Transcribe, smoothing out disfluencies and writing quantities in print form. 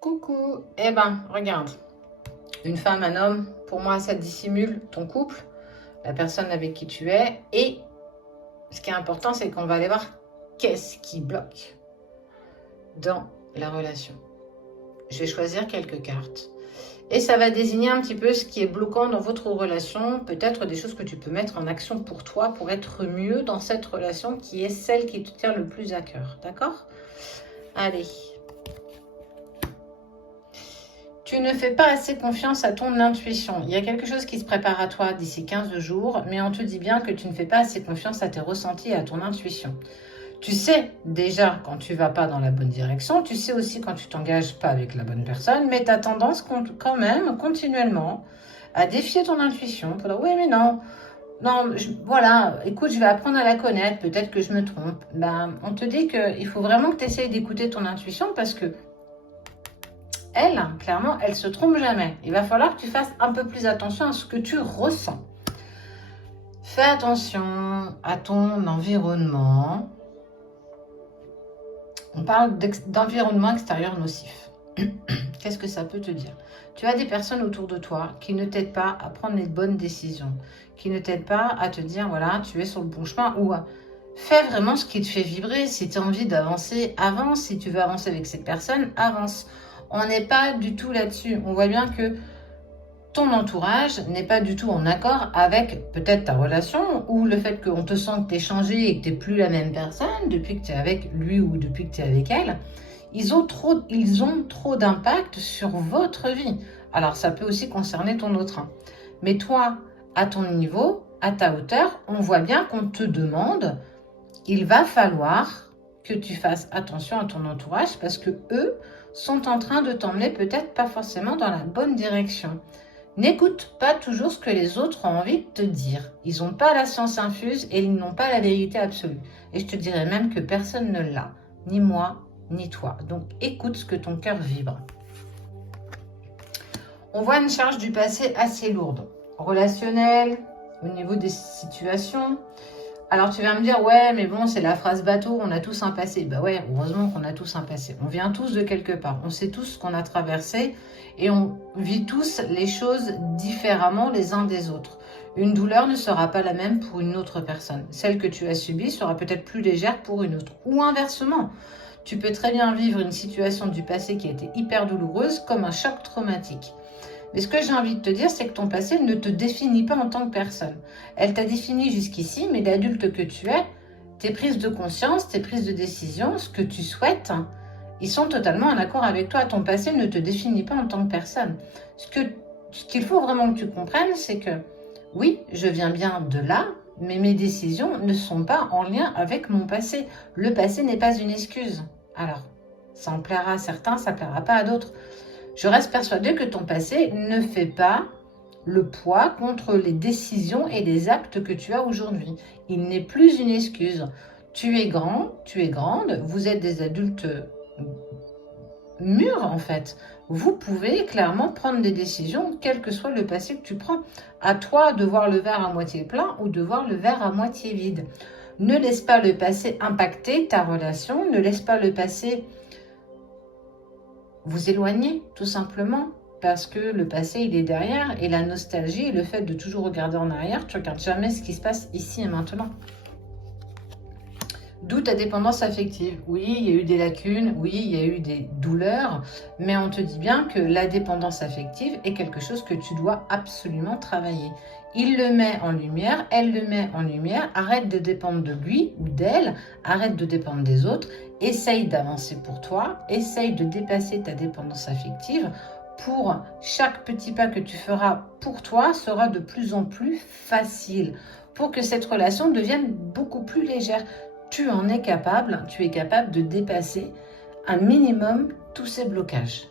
Coucou, eh ben, regarde, une femme, un homme, pour moi, ça dissimule ton couple, la personne avec qui tu es, et ce qui est important, c'est qu'on va aller voir qu'est-ce qui bloque dans la relation. Je vais choisir quelques cartes, et ça va désigner un petit peu ce qui est bloquant dans votre relation, peut-être des choses que tu peux mettre en action pour toi, pour être mieux dans cette relation qui est celle qui te tient le plus à cœur, d'accord? Allez. Tu ne fais pas assez confiance à ton intuition. Il y a quelque chose qui se prépare à toi d'ici 15 jours, mais on te dit bien que tu ne fais pas assez confiance à tes ressentis et à ton intuition. Tu sais déjà quand tu ne vas pas dans la bonne direction, tu sais aussi quand tu t'engages pas avec la bonne personne, mais tu as tendance quand même continuellement à défier ton intuition pour dire oui mais non, voilà, écoute, je vais apprendre à la connaître, peut-être que je me trompe. Ben, on te dit qu'il faut vraiment que tu essayes d'écouter ton intuition parce que elle, clairement, elle se trompe jamais. Il va falloir que tu fasses un peu plus attention à ce que tu ressens. Fais attention à ton environnement. On parle d'environnement extérieur nocif. Qu'est-ce que ça peut te dire? Tu as des personnes autour de toi qui ne t'aident pas à prendre les bonnes décisions, qui ne t'aident pas à te dire, voilà, tu es sur le bon chemin, ou fais vraiment ce qui te fait vibrer. Si tu as envie d'avancer, avance. Si tu veux avancer avec cette personne, avance. On n'est pas du tout là-dessus. On voit bien que ton entourage n'est pas du tout en accord avec peut-être ta relation ou le fait qu'on te sent que tu es changé et que tu n'es plus la même personne depuis que tu es avec lui ou depuis que tu es avec elle. Ils ont trop d'impact sur votre vie. Alors, ça peut aussi concerner ton autre. Mais toi, à ton niveau, à ta hauteur, on voit bien qu'on te demande, il va falloir que tu fasses attention à ton entourage parce que eux sont en train de t'emmener peut-être pas forcément dans la bonne direction. N'écoute pas toujours ce que les autres ont envie de te dire. Ils n'ont pas la science infuse et ils n'ont pas la vérité absolue. Et je te dirais même que personne ne l'a, ni moi, ni toi. Donc écoute ce que ton cœur vibre. On voit une charge du passé assez lourde, relationnelle, au niveau des situations. Alors tu vas me dire, ouais, mais bon, c'est la phrase bateau, on a tous un passé. Bah ouais, heureusement qu'on a tous un passé. On vient tous de quelque part. On sait tous ce qu'on a traversé et on vit tous les choses différemment les uns des autres. Une douleur ne sera pas la même pour une autre personne. Celle que tu as subie sera peut-être plus légère pour une autre. Ou inversement, tu peux très bien vivre une situation du passé qui a été hyper douloureuse comme un choc traumatique. Mais ce que j'ai envie de te dire, c'est que ton passé ne te définit pas en tant que personne. Elle t'a défini jusqu'ici, mais l'adulte que tu es, tes prises de conscience, tes prises de décision, ce que tu souhaites, ils sont totalement en accord avec toi. Ton passé ne te définit pas en tant que personne. Ce qu'il faut vraiment que tu comprennes, c'est que oui, je viens bien de là, mais mes décisions ne sont pas en lien avec mon passé. Le passé n'est pas une excuse. Alors, ça en plaira à certains, ça ne plaira pas à d'autres. Je reste persuadée que ton passé ne fait pas le poids contre les décisions et les actes que tu as aujourd'hui. Il n'est plus une excuse. Tu es grand, tu es grande, vous êtes des adultes mûrs en fait. Vous pouvez clairement prendre des décisions, quel que soit le passé que tu prends. À toi de voir le verre à moitié plein ou de voir le verre à moitié vide. Ne laisse pas le passé impacter ta relation, ne laisse pas le passé vous éloigner tout simplement parce que le passé il est derrière et la nostalgie et le fait de toujours regarder en arrière, tu ne regardes jamais ce qui se passe ici et maintenant. D'où ta dépendance affective. Oui, il y a eu des lacunes, oui, il y a eu des douleurs, mais on te dit bien que la dépendance affective est quelque chose que tu dois absolument travailler. Il le met en lumière, elle le met en lumière, arrête de dépendre de lui ou d'elle, arrête de dépendre des autres, essaye d'avancer pour toi, essaye de dépasser ta dépendance affective. Pour chaque petit pas que tu feras pour toi sera de plus en plus facile pour que cette relation devienne beaucoup plus légère. Tu en es capable, tu es capable de dépasser un minimum tous ces blocages.